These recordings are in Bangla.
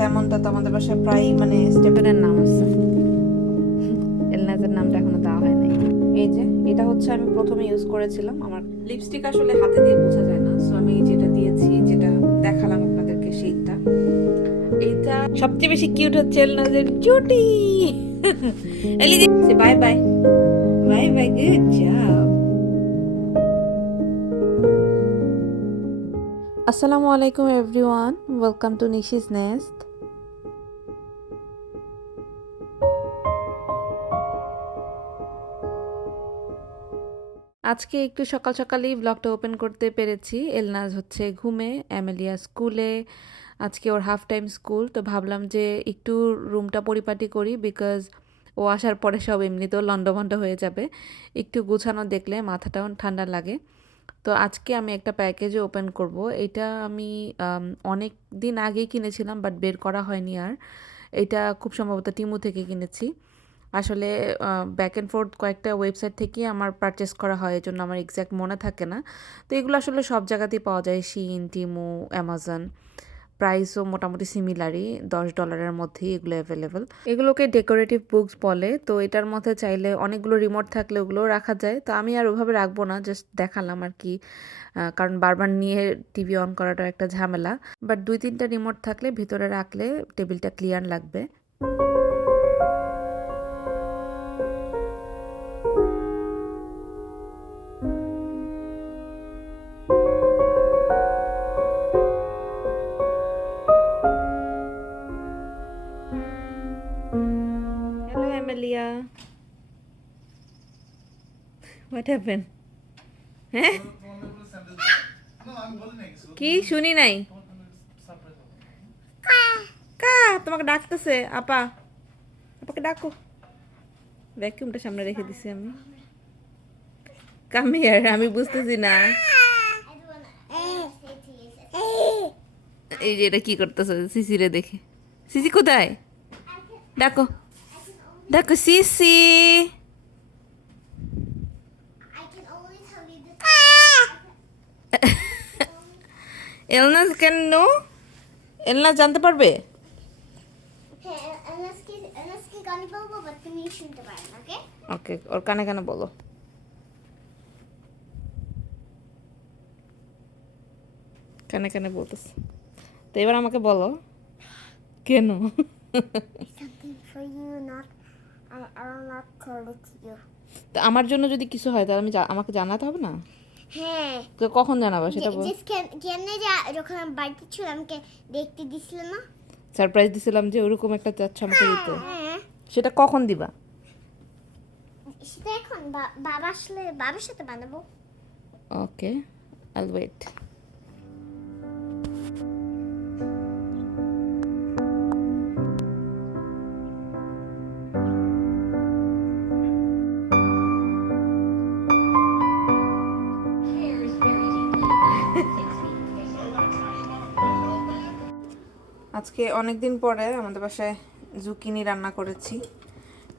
স্যামনটা তো আমাদের বাসায় প্রায় মানে স্টেপেনের নাম আছে। এলনাজের নামটা এখনও দেওয়া হয় নাই। এই যে এটা হচ্ছে আমি প্রথমে ইউজ করেছিলাম। আমার লিপস্টিক আসলে হাতে দিয়ে বোঝা যায় না সো আমি যেটা দিয়েছি যেটা দেখালাম আপনাদেরকে সেইটা। এইটা সবচেয়ে বেশি কিউট হচ্ছে এলনাজের চুটি এলি bye bye bye bye good job আসসালামু আলাইকুম everyone welcome to Nishi's nest আজকে একটু সকাল সকালই ব্লগটা ওপেন করতে পেরেছি। এলনাজ হচ্ছে ঘুমে, অ্যামেলিয়া স্কুলে, আজকে ওর হাফ টাইম স্কুল তো ভাবলাম যে একটু রুমটা পরিপাটি করি বিকজ ও আসার পরে সব এমনিতেও লন্ডভন্ড হয়ে যাবে। একটু গুছানো দেখলে মাথাটাও ঠান্ডা লাগে। তো আজকে আমি একটা প্যাকেজও ওপেন করব। এটা আমি অনেক দিন আগেই কিনেছিলাম বাট বের করা হয়নি আর। এটা খুব সম্ভবত টিমু থেকে কিনেছি। আসলে ব্যাক অ্যান্ড ফোর্থ কয়েকটা ওয়েবসাইট থেকে আমার পারচেস করা হয় এই জন্য আমার এক্স্যাক্ট মনে থাকে না। তো এগুলো আসলে সব জায়গাতেই পাওয়া যায় শিন টিমু অ্যামাজন প্রাইসও মোটামুটি সিমিলারই দশ ডলারের মধ্যেই এগুলো অ্যাভেলেবেল এগুলোকে ডেকোরেটিভ বুকস বলে, তো এটার মধ্যে চাইলে অনেকগুলো রিমোট থাকলে ওগুলোও রাখা যায়। তো আমি আর ওভাবে রাখব না জাস্ট দেখালাম আর কি কারণ বারবার নিয়ে টিভি অন করাটা একটা ঝামেলা। বাট দুই তিনটা রিমোট থাকলে, ভিতরে রাখলে টেবিলটা ক্লিয়ার লাগবে। Amelia. What happened? হ্যাঁ কি? শুনি নাই। কা? তোমাকে ডাকতেছে আপা। আপাকে ডাকো। ভ্যাকিউমটা সামনে রেখে দিছি আমি। কাম হিয়ার আমি বুঝতেছি না। এই যে এটা কি করতেছে? সিসিরে দেখে। সিসি কোথায়? ডাকো। ডাকো সিসি I can only tell you this. Elnaz কেন এলনাস জানতে পারবে? ওকে ওর কানে কানে বলো। কানে কানে বলতেছে। তো এবার আমাকে বলো। কেন? তো আমার জন্য যদি কিছু হয় তাহলে আমি আমাকে জানাতে হবে না? হ্যাঁ। কখন জানাব সেটা বল। কেমনে যখন আমি বাড়িতে ছিলাম আমাকে দেখতে দিছিল না? সারপ্রাইজ দিছিলাম যে ওরকম একটা চাচ্ছ আমাকে দিতে। হ্যাঁ। সেটা কখন দিবা? সেটা এখন বাবা আসলে বাবার সাথে বানাবো। ওকে আল ওয়েট আজকে অনেক দিন পরে আমাদের বাসায় জুকিনি রান্না করেছি।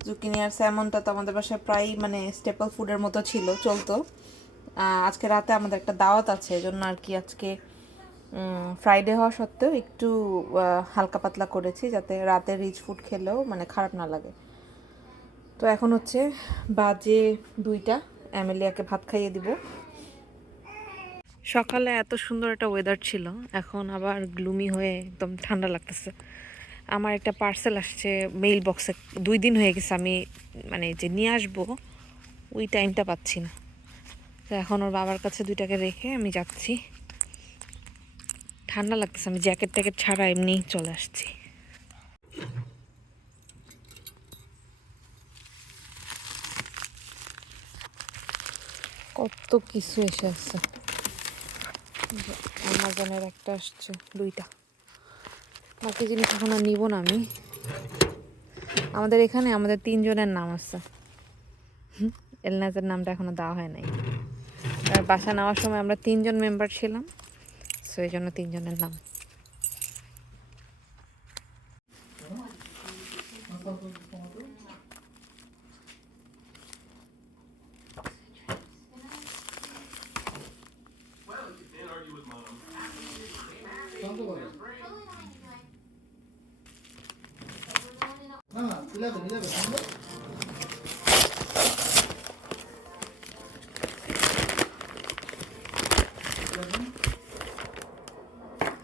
জুকিনি আর স্যামনটা তো আমাদের বাসায় প্রায় মানে স্টেপল ফুডের মতো ছিল, চলতো। আজকে রাতে আমাদের একটা দাওয়াত আছে এই জন্য আর কি আজকে ফ্রাইডে হওয়া সত্ত্বেও একটু হালকা পাতলা করেছি যাতে রাতে রিচ ফুড খেলেও মানে খারাপ না লাগে। তো এখন হচ্ছে বাজে দুইটা, অ্যামেলিয়াকে ভাত খাইয়ে দিব। সকালে এত সুন্দর একটা ওয়েদার ছিল, এখন আবার গ্লুমি হয়ে একদম ঠান্ডা লাগতেছে। আমার একটা পার্সেল আসছে মেইল বক্সে দুই দিন হয়ে গেছে আমি মানে যে নিয়ে আসব, ওই টাইমটা পাচ্ছি না। তো এখন ওর বাবার কাছে দুইটাকে রেখে আমি যাচ্ছি। ঠান্ডা লাগতেছে, আমি জ্যাকেট ট্যাকেট ছাড়া এমনি চলে আসছি। কত কিছু এসে আছে। অ্যামাজনের একটা আসছে, দুইটা। বাকি জিনিস এখন আর নিব না আমি। আমাদের এখানে আমাদের তিনজনের নাম আছে। এলনাজের নামটা এখনও দেওয়া হয় নাই। আর বাসা নেওয়ার সময় আমরা তিনজন মেম্বার ছিলাম, সো এই জন্য তিনজনের নাম। ইলেভেন ইলেভেন নম্বর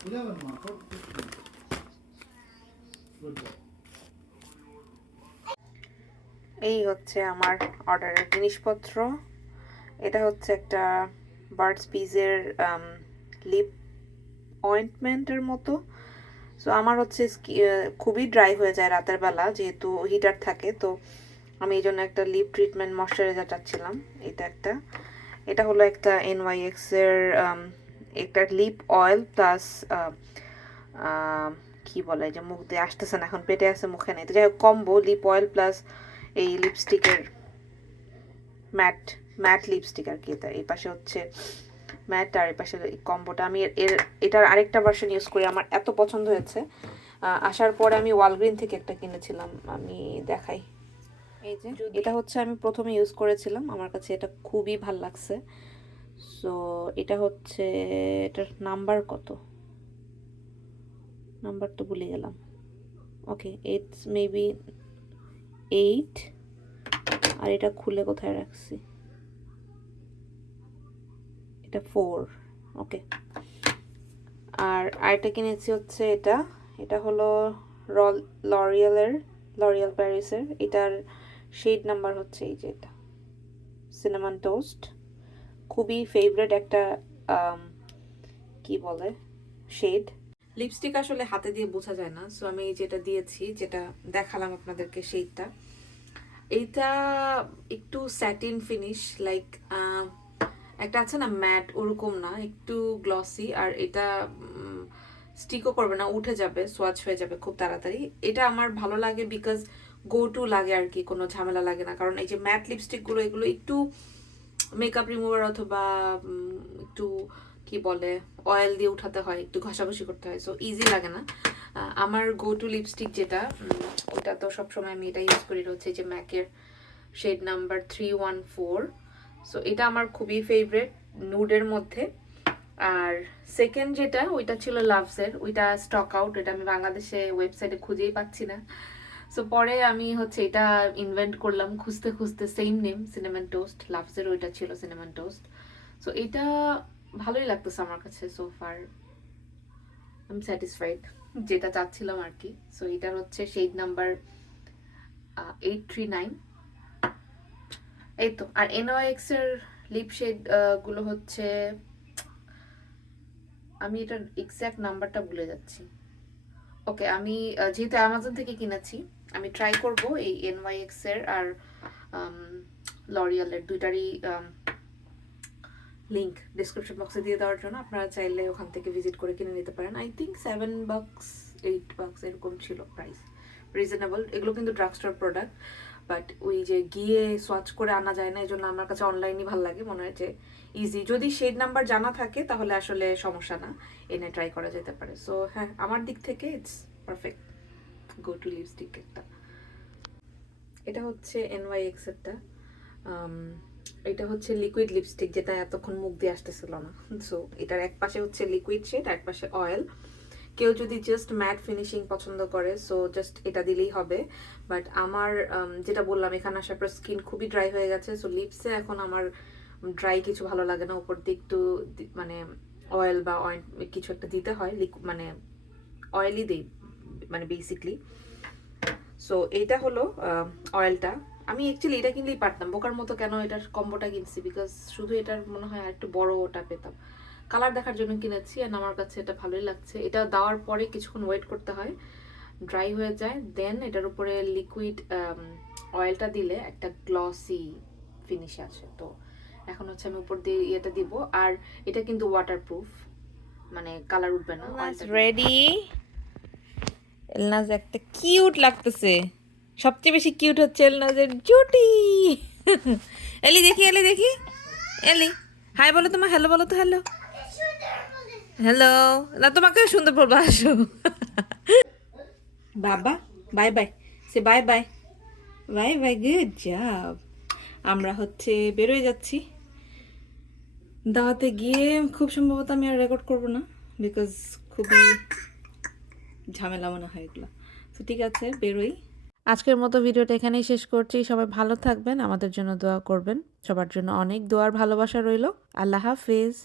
ইলেভেন মা গুড এই হচ্ছে আমার অর্ডারের জিনিসপত্র। এটা হচ্ছে একটা বার্ডস পিজের লিপ অয়েন্টমেন্টের মতো। সো আমার হচ্ছে খুবই ড্রাই হয়ে যায় রাতের বেলা যেহেতু হিটার থাকে তো আমি এই জন্য একটা লিপ ট্রিটমেন্ট ময়শ্চারাইজার চাচ্ছিলাম এটা একটা। এটা হলো একটা এনওয়াইএক্স এর um, একটা লিপ অয়েল প্লাস কি বলে যে মুখ দিয়ে আসতেছে না এখন পেটে আছে মুখে নেই। তো যাই হোক কম্বো লিপ অয়েল প্লাস এই লিপস্টিকের ম্যাট ম্যাট লিপস্টিক আর কি এটা। এই পাশে হচ্ছে ম্যাট আর এই পাশে এই কম্বোটা। আমি এর- এর এটার আরেকটা ভার্সন ইউজ করি আমার এত পছন্দ হয়েছে। আসার পরে আমি ওয়ালগ্রিন থেকে একটা কিনেছিলাম আমি দেখাই। এই যে? এটা হচ্ছে আমি প্রথমে ইউজ করেছিলাম আমার কাছে এটা খুবই ভালো লাগছে। সো এটা হচ্ছে এটার নাম্বার কত? নাম্বার তো ভুলে গেলাম। ওকে ইটস মেবি এইট আর এটা খুলে কোথায় রাখছি? এটা ফোর ওকে আর আরেকটা কিনেছি হচ্ছে এটা এটা হলো রল লরিয়ালের লরিয়াল প্যারিসের এটার শেড নাম্বার হচ্ছে এই যে এটা সিনেমান টোস্ট খুবই ফেভারেট একটা কি বলে শেড লিপস্টিক আসলে হাতে দিয়ে বোঝা যায় না সো আমি যেটা দিয়েছি, যেটা দেখালাম আপনাদেরকে শেডটা এইটা একটু স্যাটিন ফিনিশ লাইক একটা আছে না ম্যাট, ওরকম না, একটু গ্লসি আর এটা স্টিকও করবে না, উঠে যাবে সোয়াচ হয়ে যাবে খুব তাড়াতাড়ি। এটা আমার ভালো লাগে বিকজ গো টু লাগে আর কি, কোনো ঝামেলা লাগে না। কারণ এই যে ম্যাট লিপস্টিকগুলো এগুলো একটু মেকআপ রিমুভার অথবা একটু কি বলে অয়েল দিয়ে উঠাতে হয়, একটু ঘষাঘষি করতে হয় সো ইজি লাগে না। আমার গো টু লিপস্টিক যেটা ওটা তো সবসময় আমি এটা ইউজ করি হচ্ছে যে ম্যাকের shade number three one four so এটা আমার খুবই ফেভারেট নুডের মধ্যে। আর সেকেন্ড যেটা, ওইটা ছিল লাভসের ওইটা স্টক আউট এটা আমি বাংলাদেশে ওয়েবসাইটে খুঁজেই পাচ্ছি না। সো পরে আমি হচ্ছে এটা ইনভেন্ট করলাম, খুঁজতে খুঁজতে সেম নেম সিনেমান টোস্ট লাভসের ওইটা ছিল সিনেমান টোস্ট সো এটা ভালোই লাগতেছে আমার কাছে সো ফার আমি স্যাটিসফাইড যেটা চাচ্ছিলাম আর কি। সো এটার হচ্ছে shade number eight three nine এই তো, আর এনওএক্স এর লিপ শেডগুলো হচ্ছে, আমি এটার এক্স্যাক্ট নাম্বারটা ভুলে যাচ্ছি। ওকে আমি যেহেতু অ্যামাজন থেকে কিনেছি, আমি ট্রাই করব এই এনওয়াইএক্স এর আর লরিয়ালের দুইটারই লিংক ডিসক্রিপশন বক্সে দিয়ে দেওয়ার জন্য আপনারা চাইলে ওখান থেকে ভিজিট করে কিনে নিতে পারেন। আই থিঙ্ক সেভেন বাক্স এইট বাক্স এরকম ছিল প্রাইস রিজনেবল এগুলো কিন্তু ড্রাগ স্টোর প্রোডাক্ট বাট ওই যে গিয়ে সোয়াচ করে আনা যায় না এই জন্য আমার কাছে অনলাইনই ভালো লাগে। মনে হয় যে ইজি যদি শেড নাম্বার জানা থাকে তাহলে আসলে সমস্যা না। এনে ট্রাই করা যেতে পারে। সো হ্যাঁ আমার দিক থেকে it's perfect go to lipstick একটা। এটা হচ্ছে এনওয়াইএক্স এরটা আম, এটা হচ্ছে লিকুইড লিপস্টিক যেটা এতক্ষণ মুখ দিয়ে আসতেছিল না। সো এটার এক পাশে হচ্ছে লিকুইড শেড এক পাশে অয়েল কেউ যদি জাস্ট ম্যাট ফিনিশিং পছন্দ করে সো জাস্ট এটা দিলেই হবে। বাট আমার যেটা বললাম, এখানে আসার পর স্কিন খুবই ড্রাই হয়ে গেছে সো লিপসে এখন আমার ড্রাই কিছু ভালো লাগে না। উপর দিয়ে একটু মানে অয়েল বা অয়েল কিছু একটা দিতে হয় লিক- মানে অয়েলই দিই মানে বেসিকলি সো এইটা হলো অয়েলটা আমি অ্যাকচুয়ালি এটা কিনলেই পারতাম। বোকার মতো কেন এটার কম্বোটা কিনছি? বিকজ শুধু এটার মনে হয় একটু বড় ওটা পেতাম কালার দেখার জন্য কিনেছি আর আমার কাছে এটা ভালোই লাগছে। এটা দেওয়ার পরে কিছুক্ষণ ওয়েট করতে হয় ড্রাই হয়ে যায় দেন এটার উপরে লিকুইড অয়েলটা দিলে একটা গ্লসি ফিনিশ আছে তো এখন হচ্ছে আমি উপর দিয়ে ইয়েটা দিব। আর এটা কিন্তু ওয়াটারপ্রুফ মানে কালার উঠবে না রেডি এলনাজ একটা কিউট লাগতেছে। সবচেয়ে বেশি কিউট হচ্ছে এলনাজের জুটি। এলি দেখি এলি দেখি। এলি হাই বলো তোমার হ্যালো বলো তো হ্যালো হ্যালো না তোমাকে সুন্দর বলব আসো। বাবা bye bye say bye bye bye bye good job আমরা হচ্ছে বেরোয় যাচ্ছি। দাওয়াতে গিয়ে খুব সম্ভবত আমি আর রেকর্ড করব না বিকজ খুবই ঝামেলা মনে হয় এগুলো। তো ঠিক আছে বেরোই। আজকের মতো ভিডিওটা এখানেই শেষ করছি। সবাই ভালো থাকবেন আমাদের জন্য দোয়া করবেন। সবার জন্য অনেক দোয়ার ভালোবাসা রইল। আল্লাহ হাফিজ।